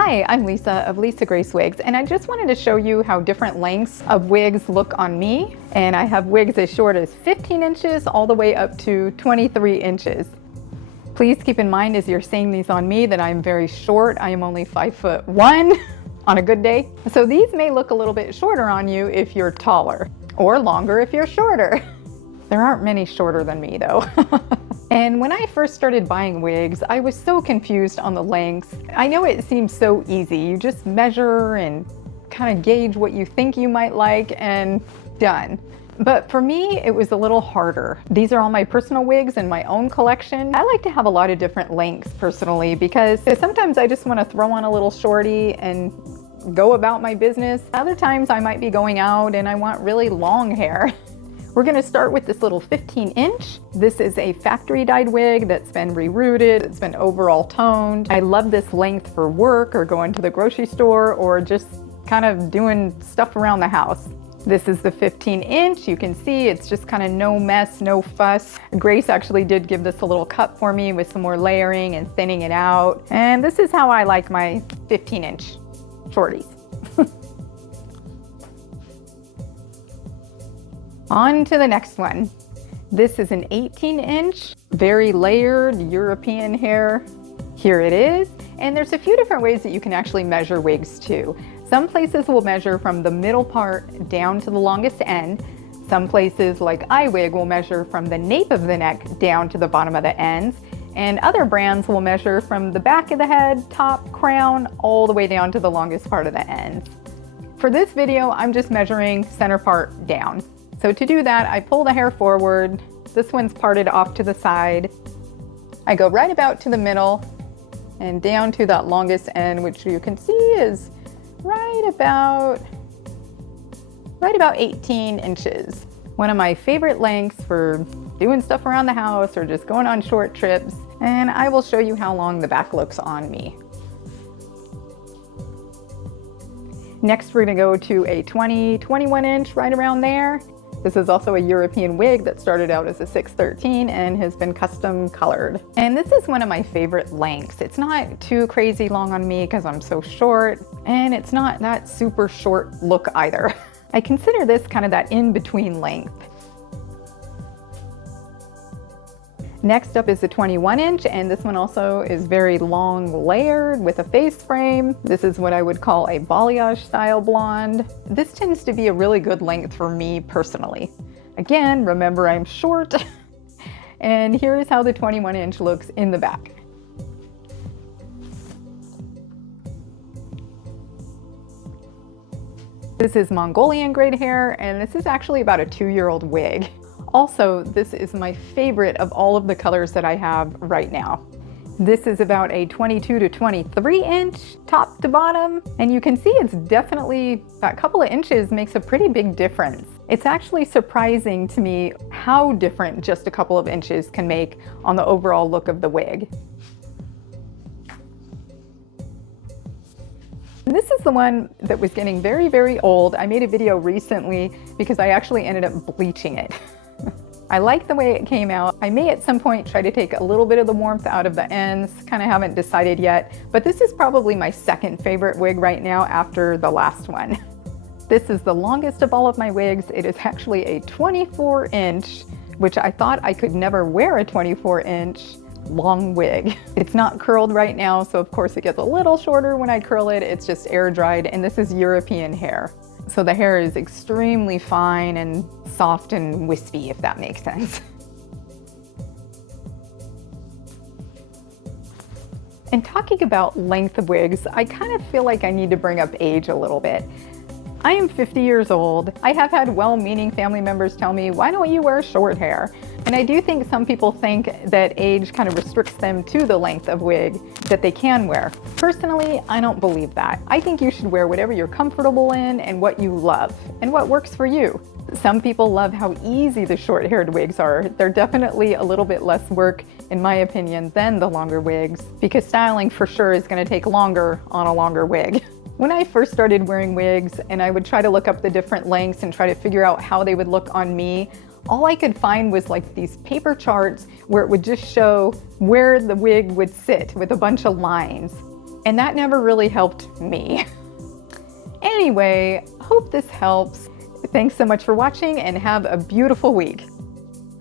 Hi, I'm Lisa of Lisa Grace Wigs, and I just wanted to show you how different lengths of wigs look on me. And I have wigs as short as 15 inches all the way up to 23 inches. Please keep in mind as you're seeing these on me that I'm very short. I am only 5'1" on a good day. So these may look a little bit shorter on you if you're taller, or longer if you're shorter. There aren't many shorter than me though. And when I first started buying wigs, I was so confused on the lengths. I know it seems so easy. You just measure and kind of gauge what you think you might like and done. But for me, it was a little harder. These are all my personal wigs in my own collection. I like to have a lot of different lengths personally because sometimes I just want to throw on a little shorty and go about my business. Other times I might be going out and I want really long hair. We're gonna start with this little 15-inch. This is a factory dyed wig that's been rerouted, it's been overall toned. I love this length for work or going to the grocery store or just kind of doing stuff around the house. This is the 15-inch. You can see it's just kind of no mess, no fuss. Grace actually did give this a little cut for me with some more layering and thinning it out. And this is how I like my 15-inch shorties. On to the next one. This is an 18-inch, very layered European hair. Here it is. And there's a few different ways that you can actually measure wigs too. Some places will measure from the middle part down to the longest end. Some places like iWig will measure from the nape of the neck down to the bottom of the ends. And other brands will measure from the back of the head, top, crown, all the way down to the longest part of the ends. For this video, I'm just measuring center part down. So to do that, I pull the hair forward. This one's parted off to the side. I go right about to the middle and down to that longest end, which you can see is right about 18 inches. One of my favorite lengths for doing stuff around the house or just going on short trips. And I will show you how long the back looks on me. Next, we're gonna go to a 21 inch, right around there. This is also a European wig that started out as a 613 and has been custom colored. And this is one of my favorite lengths. It's not too crazy long on me because I'm so short, and it's not that super short look either. I consider this kind of that in-between length. Next up is the 21-inch, and this one also is very long layered with a face frame. This is what I would call a balayage style blonde. This tends to be a really good length for me personally. Again, remember I'm short. And here is how the 21-inch looks in the back. This is Mongolian grade hair, and this is actually about a 2-year-old wig. Also, this is my favorite of all of the colors that I have right now. This is about a 22 to 23 inch top to bottom, and you can see it's definitely, that couple of inches makes a pretty big difference. It's actually surprising to me how different just a couple of inches can make on the overall look of the wig. This is the one that was getting very, very old. I made a video recently because I actually ended up bleaching it. I like the way it came out. I may at some point try to take a little bit of the warmth out of the ends, kind of haven't decided yet, but this is probably my second favorite wig right now after the last one. This is the longest of all of my wigs. It is actually a 24-inch, which I thought I could never wear a 24-inch long wig. It's not curled right now, so of course it gets a little shorter when I curl it. It's just air dried, and this is European hair. So the hair is extremely fine and soft and wispy, if that makes sense. And talking about length of wigs, I kind of feel like I need to bring up age a little bit. I am 50 years old. I have had well-meaning family members tell me, why don't you wear short hair? And I do think some people think that age kind of restricts them to the length of wig that they can wear. Personally, I don't believe that. I think you should wear whatever you're comfortable in and what you love and what works for you. Some people love how easy the short-haired wigs are. They're definitely a little bit less work, in my opinion, than the longer wigs, because styling for sure is going to take longer on a longer wig. When I first started wearing wigs and I would try to look up the different lengths and try to figure out how they would look on me, all I could find was like these paper charts where it would just show where the wig would sit with a bunch of lines. and that never really helped me. Anyway, hope this helps. Thanks so much for watching and have a beautiful week.